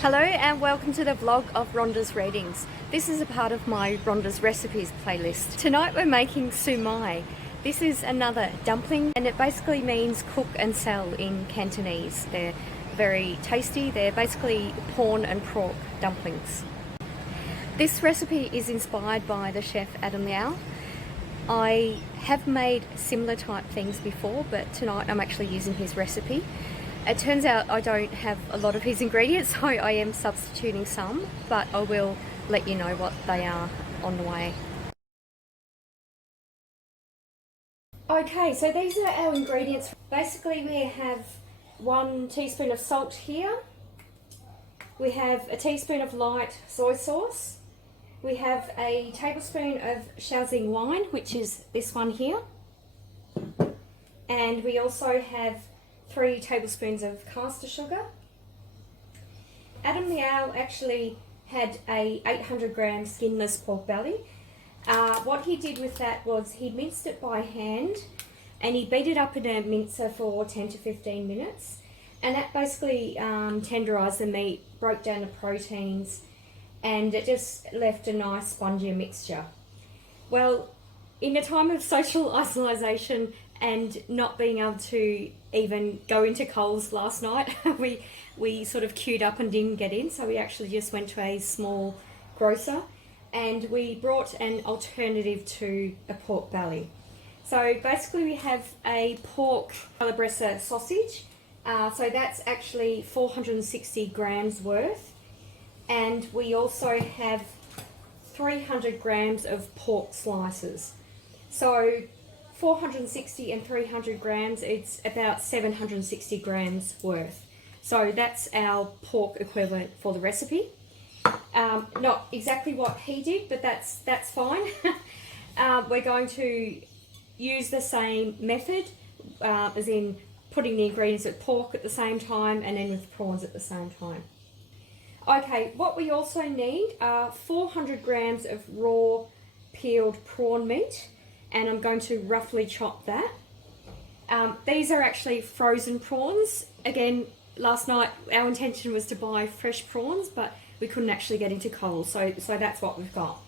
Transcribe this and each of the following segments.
Hello and welcome to the vlog of Rhonda's Readings. This is a part of my Rhonda's Recipes playlist. Tonight we're making Sui Mai. This is another dumpling and it basically means cook and sell in Cantonese. They're very tasty. They're basically prawn and pork dumplings. This recipe is inspired by the chef Adam Liaw. I have made similar type things before, but tonight I'm actually using his recipe. It turns out I don't have a lot of his ingredients, so I am substituting some, but I will let you know what they are on the way. Okay, so these are our ingredients. Basically we have 1 teaspoon of salt here. We have a teaspoon of light soy sauce. We have a tablespoon of Shaoxing wine, which is this one here. And we also have 3 tablespoons of caster sugar. Adam Liaw actually had a 800 gram skinless pork belly. What he did with that was he minced it by hand and he beat it up in a mincer for 10 to 15 minutes, and that basically tenderized the meat, broke down the proteins, and it just left a nice spongy mixture. Well, in a time of social isolation and not being able to even go into Coles last night, we sort of queued up and didn't get in, so we actually just went to a small grocer and we brought an alternative to a pork belly. So basically we have a pork calabresa sausage, so that's actually 460 grams worth, and we also have 300 grams of pork slices. So 460 and 300 grams, it's about 760 grams worth. So that's our pork equivalent for the recipe. Not exactly what he did, but that's fine. We're going to use the same method, as in putting the ingredients with pork at the same time and then with prawns at the same time. Okay, what we also need are 400 grams of raw peeled prawn meat, and I'm going to roughly chop that. These are actually frozen prawns. Again, last night our intention was to buy fresh prawns, but we couldn't actually get into Coles, so that's what we've got.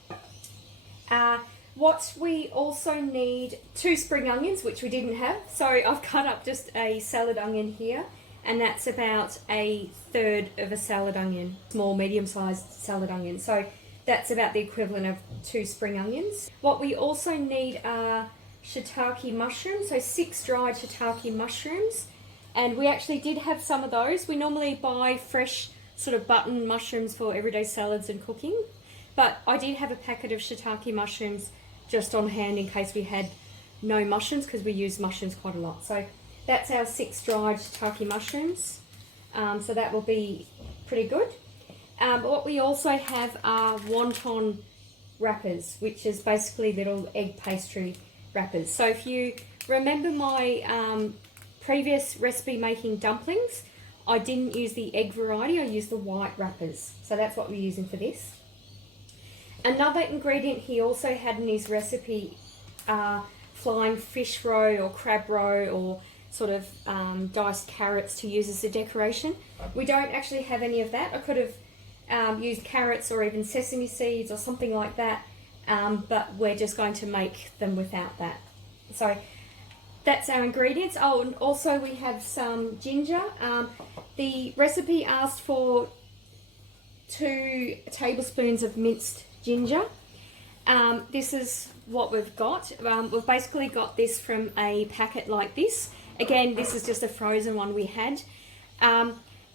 What we also need, 2 spring onions, which we didn't have, so I've cut up just a salad onion here, and that's about 1/3 of a salad onion, small medium-sized salad onion. So that's about the equivalent of 2 spring onions. What we also need are shiitake mushrooms, so 6 dried shiitake mushrooms. And we actually did have some of those. We normally buy fresh sort of button mushrooms for everyday salads and cooking. But I did have a packet of shiitake mushrooms just on hand in case we had no mushrooms, because we use mushrooms quite a lot. So that's our 6 dried shiitake mushrooms. So that will be pretty good. But what we also have are wonton wrappers, which is basically little egg pastry wrappers. So if you remember my previous recipe making dumplings, I didn't use the egg variety, I used the white wrappers. So that's what we're using for this. Another ingredient he also had in his recipe are flying fish roe or crab roe, or sort of diced carrots to use as a decoration. We don't actually have any of that. I could have used carrots or even sesame seeds or something like that, but we're just going to make them without that. So that's our ingredients. Oh, and also we have some ginger. The recipe asked for 2 tablespoons of minced ginger. This is what we've got. We've basically got this from a packet like this. Again, this is just a frozen one we had.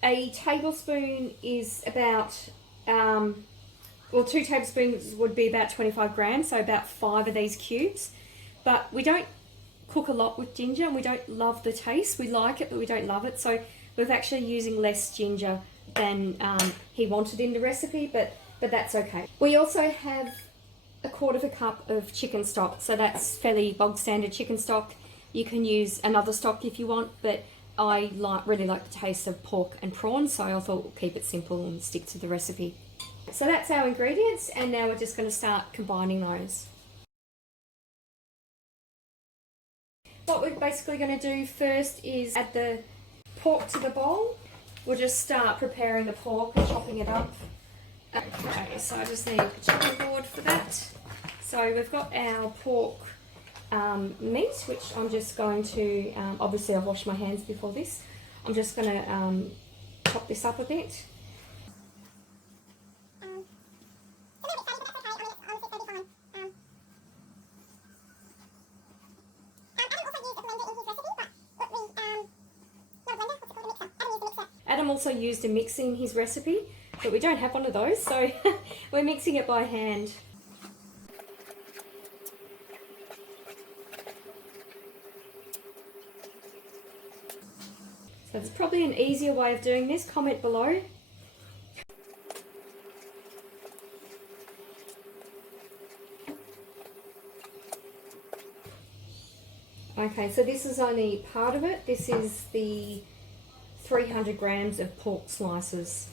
A tablespoon is about, 2 tablespoons would be about 25 grams, so about 5 of these cubes. But we don't cook a lot with ginger and we don't love the taste. We like it, but we don't love it. So we're actually using less ginger than he wanted in the recipe, but that's okay. We also have 1/4 cup of chicken stock. So that's fairly bog standard chicken stock. You can use another stock if you want, but I really like the taste of pork and prawns, so I thought we'll keep it simple and stick to the recipe. So that's our ingredients, and now we're just going to start combining those. What we're basically going to do first is add the pork to the bowl. we'll just start preparing the pork and chopping it up. Okay, so I just need a chopping board for that. So we've got our pork meat, which I'm just going to, obviously I've washed my hands before this. I'm just going to chop this up a bit. Adam also used a mixer in his recipe, but we don't have one of those, so we're mixing it by hand. So there's probably an easier way of doing this. Comment below. Okay, so this is only part of it. This is the 300 grams of pork slices.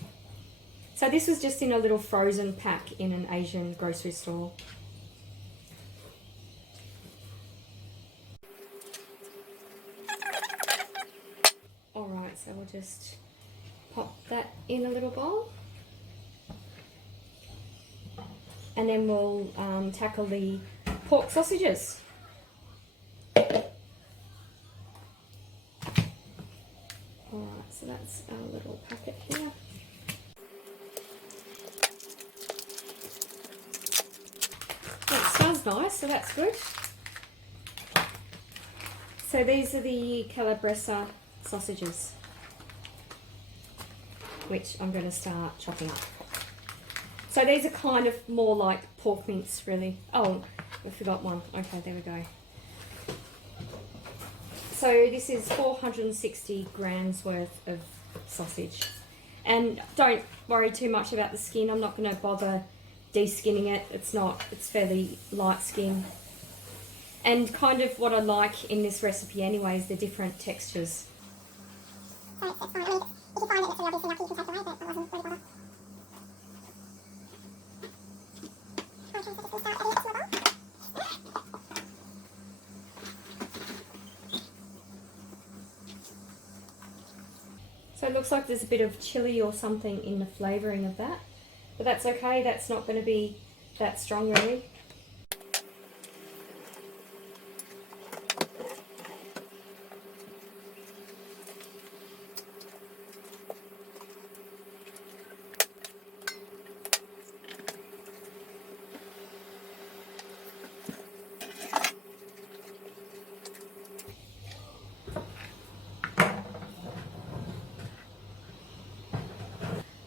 So this was just in a little frozen pack in an Asian grocery store. Alright, so we'll just pop that in a little bowl. And then we'll tackle the pork sausages. Alright, so that's our little packet here. It smells nice, so that's good. So these are the calabresa sausages, which I'm going to start chopping up. So these are kind of more like pork mince, really. Oh, I forgot one. Okay, there we go. So this is 460 grams worth of sausage. And don't worry too much about the skin. I'm not going to bother de-skinning it. It's fairly light skin. And kind of what I like in this recipe anyway is the different textures. So it looks like there's a bit of chili or something in the flavouring of that. But that's okay, that's not going to be that strong really.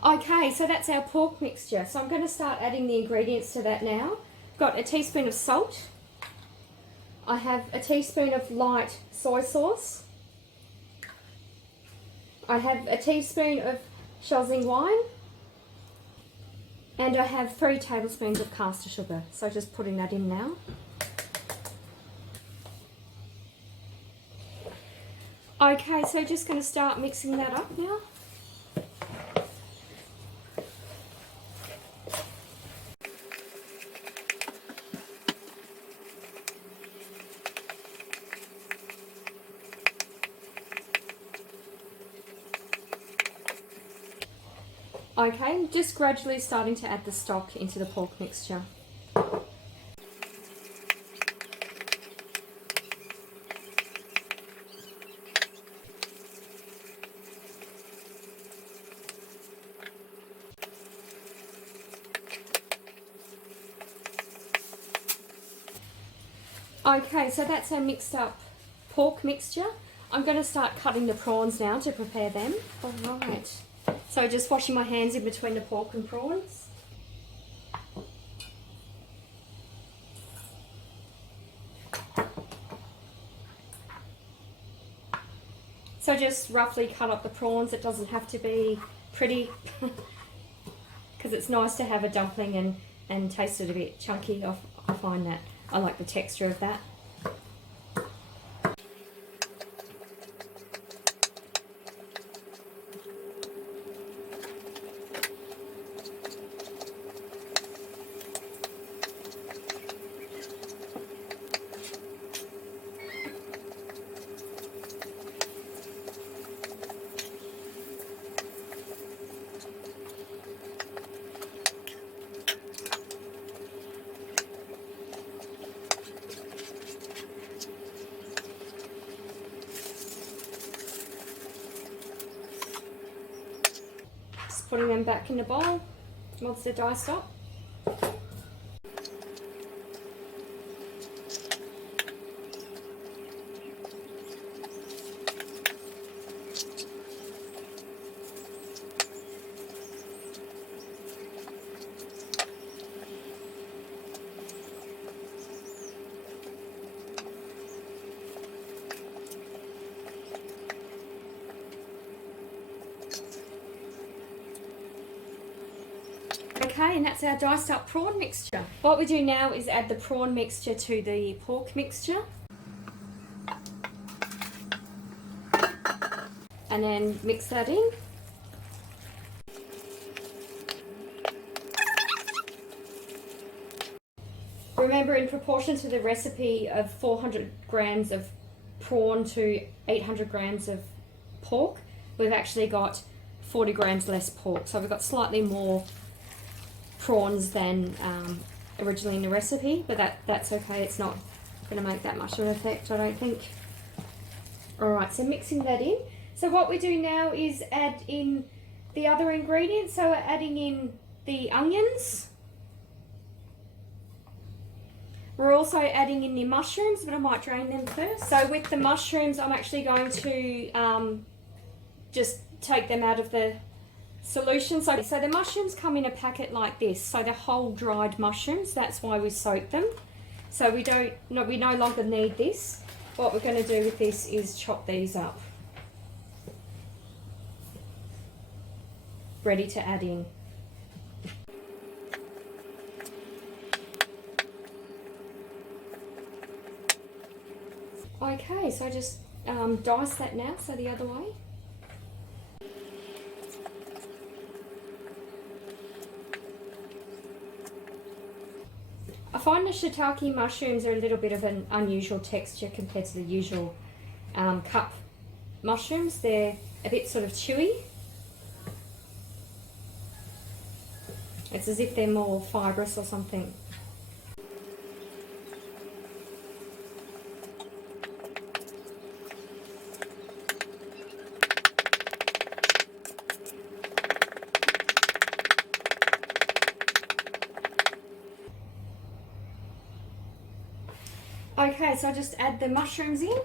Okay, so that's our pork mixture. So I'm going to start adding the ingredients to that now. I've got a teaspoon of salt. I have a teaspoon of light soy sauce. I have a teaspoon of Shaoxing wine. And I have 3 tablespoons of caster sugar. So just putting that in now. Okay, so just going to start mixing that up now. Okay, just gradually starting to add the stock into the pork mixture. Okay, so that's our mixed up pork mixture. I'm going to start cutting the prawns now to prepare them. Alright. So just washing my hands in between the pork and prawns. So just roughly cut up the prawns. It doesn't have to be pretty because it's nice to have a dumpling and taste it a bit chunky. I find that I like the texture of that. just putting them back in the bowl once they're diced up. Okay, and that's our diced up prawn mixture. What we do now is add the prawn mixture to the pork mixture. And then mix that in. Remember, in proportion to the recipe of 400 grams of prawn to 800 grams of pork, we've actually got 40 grams less pork. So we've got slightly more prawns than originally in the recipe, but that's okay. It's not going to make that much of an effect, I don't think. Alright, so mixing that in. So what we do now is add in the other ingredients. So we're adding in the onions. We're also adding in the mushrooms, but I might drain them first. So with the mushrooms, I'm actually going to just take them out of the solution. So the mushrooms come in a packet like this. So they're whole dried mushrooms. That's why we soak them. So we no longer need this. What we're going to do with this is chop these up. Ready to add in. Okay, so I just dice that now, so the other way. I find the shiitake mushrooms are a little bit of an unusual texture compared to the usual cup mushrooms. They're a bit sort of chewy. It's as if they're more fibrous or something. Okay, so I just add the mushrooms in.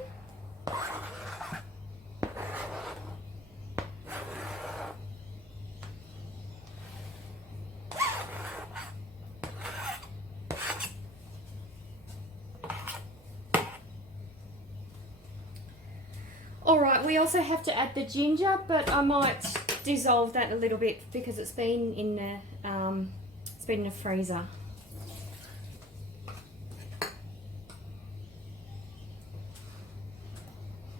Alright, we also have to add the ginger, but I might dissolve that a little bit because it's been in the freezer.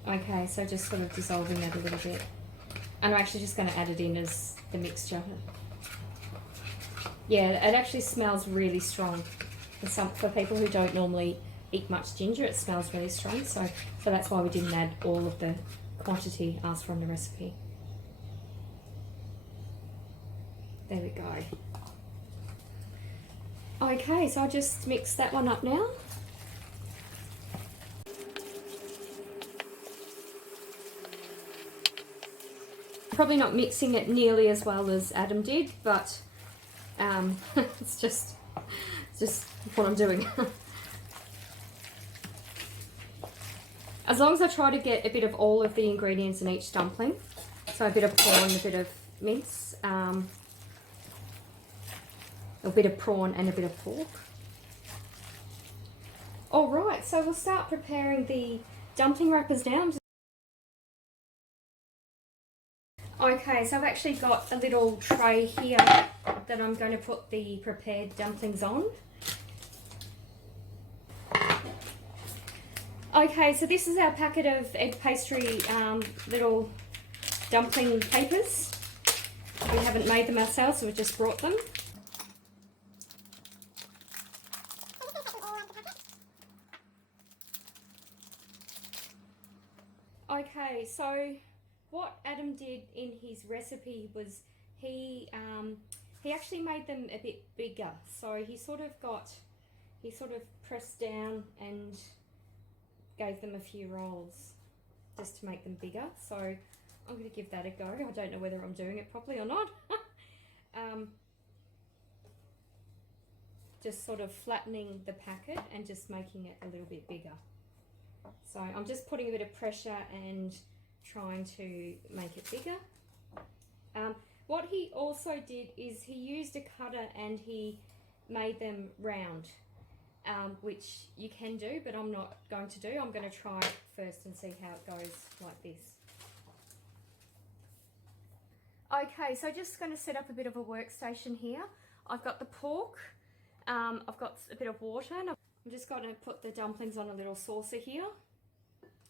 Okay, so just sort of dissolving that a little bit. And I'm actually just going to add it in as the mixture. Yeah, it actually smells really strong. For people who don't normally eat much ginger, it smells really strong. So that's why we didn't add all of the quantity asked from the recipe. There we go. Okay, so I'll just mix that one up now. Probably not mixing it nearly as well as Adam did, but it's just what I'm doing. As long as I try to get a bit of all of the ingredients in each dumpling, so a bit of prawn, a bit of mince, a bit of prawn and a bit of pork. Alright, so we'll start preparing the dumpling wrappers now. Okay, so I've actually got a little tray here that I'm going to put the prepared dumplings on. Okay, so this is our packet of egg pastry little dumpling papers. We haven't made them ourselves, so we've just brought them. Okay, so what Adam did in his recipe was he actually made them a bit bigger. So he sort of pressed down and gave them a few rolls just to make them bigger. So I'm going to give that a go. I don't know whether I'm doing it properly or not. just sort of flattening the packet and just making it a little bit bigger. So I'm just putting a bit of pressure and trying to make it bigger. What he also did is he used a cutter and he made them round, which you can do, but I'm not going to do. I'm going to try it first and see how it goes like this. Okay, so just going to set up a bit of a workstation here. I've got the pork, I've got a bit of water, and I'm just going to put the dumplings on a little saucer here,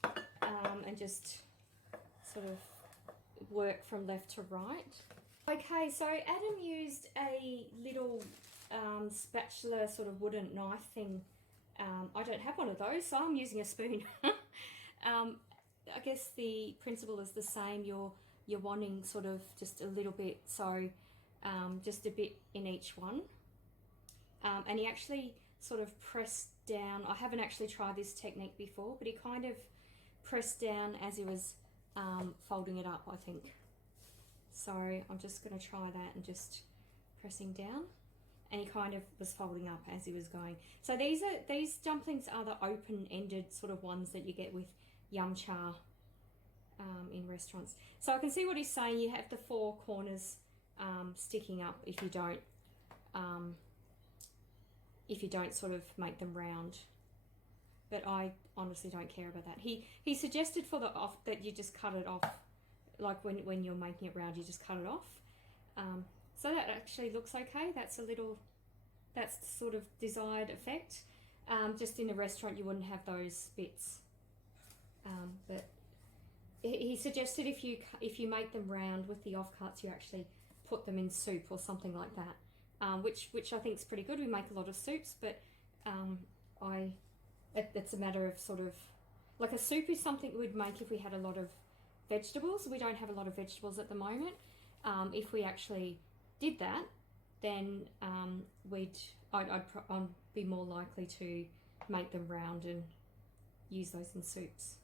and just sort of work from left to right. Okay, so Adam used a little spatula sort of wooden knife thing. I don't have one of those, so I'm using a spoon. I guess the principle is the same. You're wanting sort of just a little bit, so just a bit in each one. And he actually sort of pressed down. I haven't actually tried this technique before, but he kind of pressed down as he was folding it up, I think. So I'm just going to try that and just pressing down. And he kind of was folding up as he was going. So these dumplings are the open-ended sort of ones that you get with yum cha in restaurants. So I can see what he's saying. You have the four corners sticking up if you don't sort of make them round. But I honestly don't care about that. He suggested for the off that you just cut it off, like when you're making it round, you just cut it off. So that actually looks okay. That's the sort of desired effect. Just in a restaurant you wouldn't have those bits. But he suggested if you make them round with the offcuts, you actually put them in soup or something like that, which I think is pretty good. We make a lot of soups, but it's a matter of sort of, like a soup is something we'd make if we had a lot of vegetables. We don't have a lot of vegetables at the moment. If we actually did that, then I'd be more likely to make them round and use those in soups.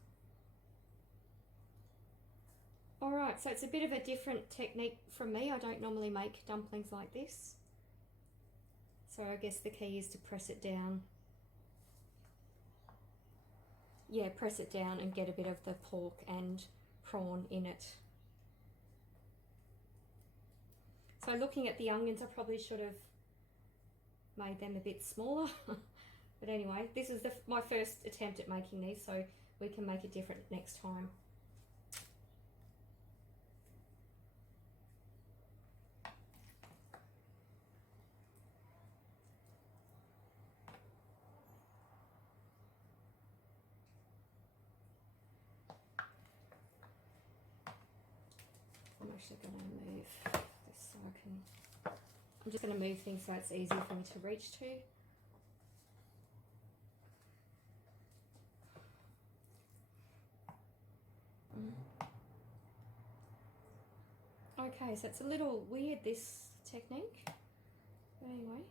Alright, so it's a bit of a different technique from me. I don't normally make dumplings like this. So I guess the key is to press it down. Yeah, press it down and get a bit of the pork and prawn in it. So looking at the onions, I probably should have made them a bit smaller. But anyway, this is my first attempt at making these, so we can make it different next time. I'm actually going to move this so I can... I'm just going to move things so it's easy for me to reach to. Okay, so it's a little weird, this technique, but anyway.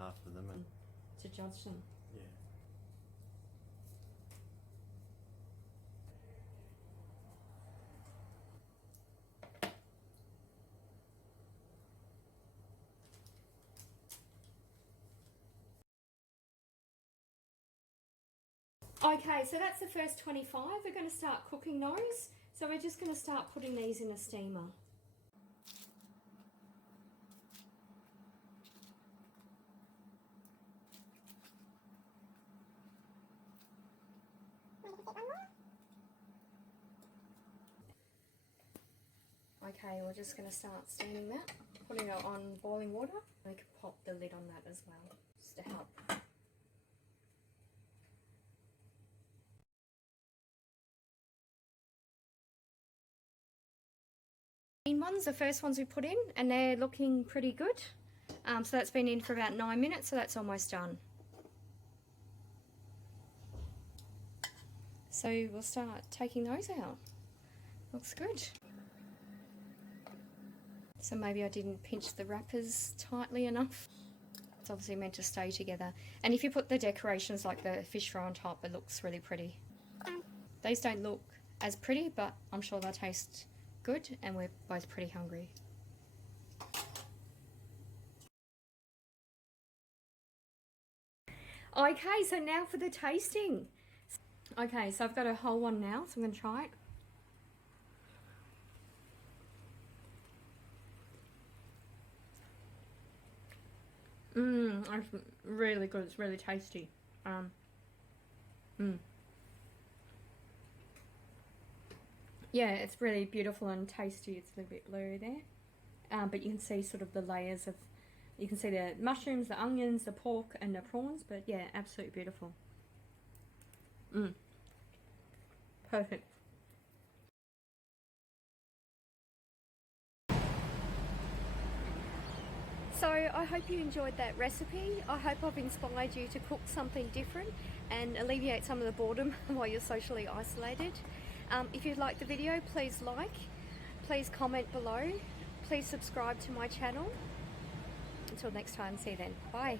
half of them and to judge them. yeah. Okay, so that's the first 25. We're going to start cooking those. So we're just going to start putting these in a steamer. Okay, we're just going to start steaming that, putting it on boiling water. We can pop the lid on that as well, just to help. Ones, the first ones we put in, and they're looking pretty good. So that's been in for about 9 minutes, so that's almost done. So we'll start taking those out. Looks good. So maybe I didn't pinch the wrappers tightly enough. It's obviously meant to stay together. And if you put the decorations like the fish fry on top, it looks really pretty. These don't look as pretty, but I'm sure they'll taste good, and we're both pretty hungry. Okay, so now for the tasting. Okay, so I've got a whole one now, so I'm going to try it. It's really good. It's really tasty. Yeah, it's really beautiful and tasty. It's a little bit blurry there, but you can see sort of the layers of. You can see the mushrooms, the onions, the pork, and the prawns. But yeah, absolutely beautiful. Perfect. So I hope you enjoyed that recipe. I hope I've inspired you to cook something different and alleviate some of the boredom while you're socially isolated. If you liked the video, please like, please comment below, please subscribe to my channel. Until next time, see you then. Bye.